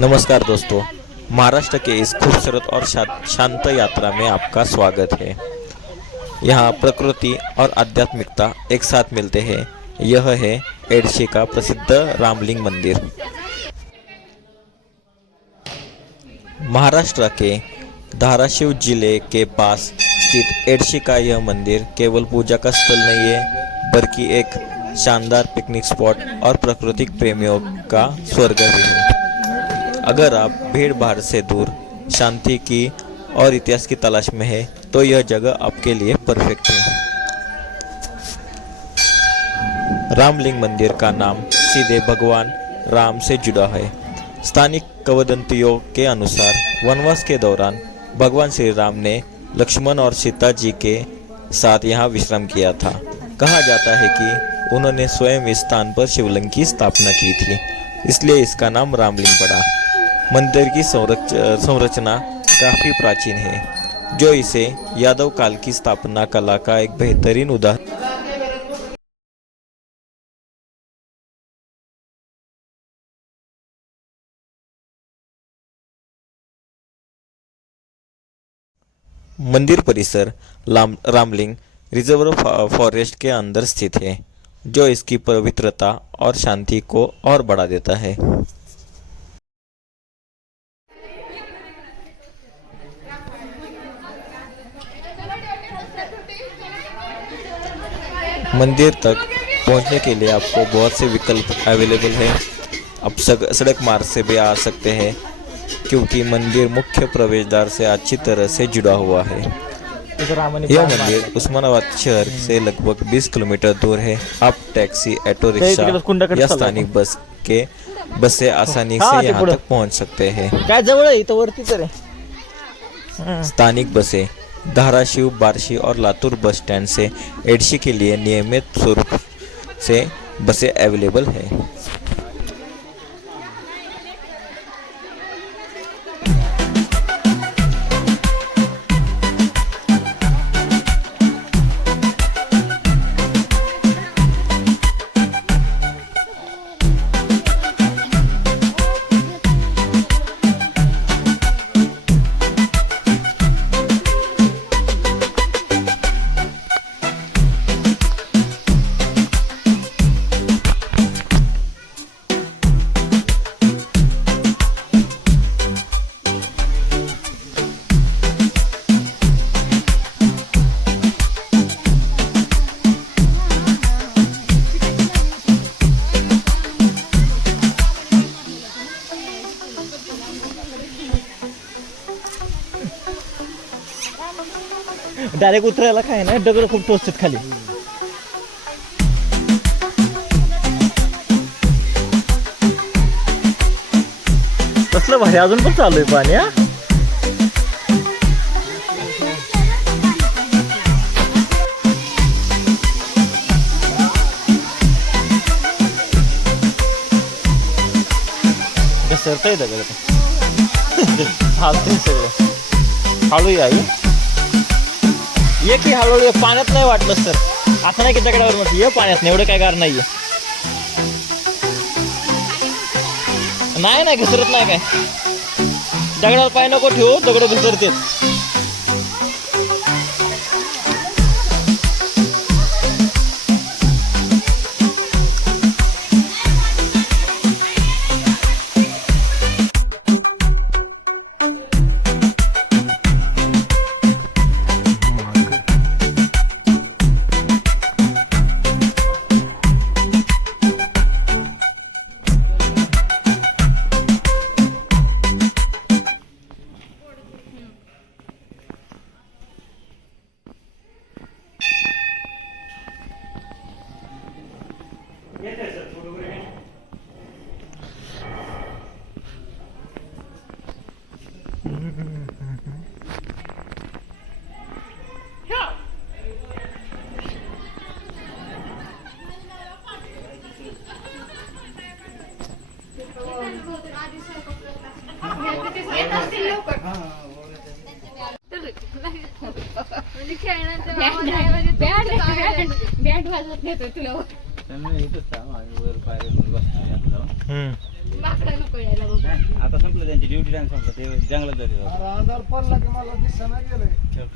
नमस्कार दोस्तों, महाराष्ट्र के इस खूबसूरत और शांत यात्रा में आपका स्वागत है। यहाँ प्रकृति और आध्यात्मिकता एक साथ मिलते हैं। यह है एडशी का प्रसिद्ध रामलिंग मंदिर। महाराष्ट्र के धाराशिव जिले के पास स्थित एडशी का यह मंदिर केवल पूजा का स्थल नहीं है, बल्कि एक शानदार पिकनिक स्पॉट और प्राकृतिक प्रेमियों का स्वर्ग भी है। अगर आप भीड़ भाड़ से दूर शांति की और इतिहास की तलाश में है तो यह जगह आपके लिए परफेक्ट है। रामलिंग मंदिर का नाम सीधे भगवान राम से जुड़ा है। स्थानिक किंवदंतियों के अनुसार वनवास के दौरान भगवान श्री राम ने लक्ष्मण और सीता जी के साथ यहाँ विश्राम किया था। कहा जाता है कि उन्होंने स्वयं इस स्थान पर शिवलिंग की स्थापना की थी, इसलिए इसका नाम रामलिंग पड़ा। मंदिर की संरचना काफ़ी प्राचीन है, जो इसे यादव काल की स्थापना कला का एक बेहतरीन उदाहरण। मंदिर परिसर रामलिंग रिजर्व फॉरेस्ट के अंदर स्थित है, जो इसकी पवित्रता और शांति को और बढ़ा देता है। मंदिर तक पहुंचने के लिए आपको बहुत से विकल्प अवेलेबल है। आप सड़क मार्ग से भी आ सकते हैं, क्योंकि मंदिर मुख्य प्रवेश से अच्छी तरह से जुड़ा हुआ है। यह मंदिर उस्मानाबाद शहर से लगभग 20 किलोमीटर दूर है। आप टैक्सी, ऑटो रिक्शा या स्थानिक बस से आसानी से यहाँ तक पहुँच सकते हैं। स्थानिक बसें धाराशिव, बार्शी और लातूर बस स्टैंड से एडशी के लिए नियमित स्वरूप से बसें अवेलेबल है। डायरेक्ट उतरायला काय नाही, दगड खूप टोचतात खाली. कसलं भारी, अजून पण चालू आहे पाणी. घसरतंय दगड हालतंय सगळं. हळू या ये की हळूहळू पाण्यात नाही वाटलं सर, असं नाही की दगडावर म्हटलं ये पाण्यात नाही, एवढं काय कारण नाहीये. नाही घसरत नाही काय, दगडावर पाय नको ठेवू, दगड घसरते. बॅट वाजवत नेतो तुला त्यांना इथं सांग आम्ही वर पायऱ्यांवर बसणार माकडा नको यायला बघा. आता संपलं त्यांची ड्युटी टाइम संपलं ते जंगलात जाते अंधार पडला की मला दिसना गेलंय.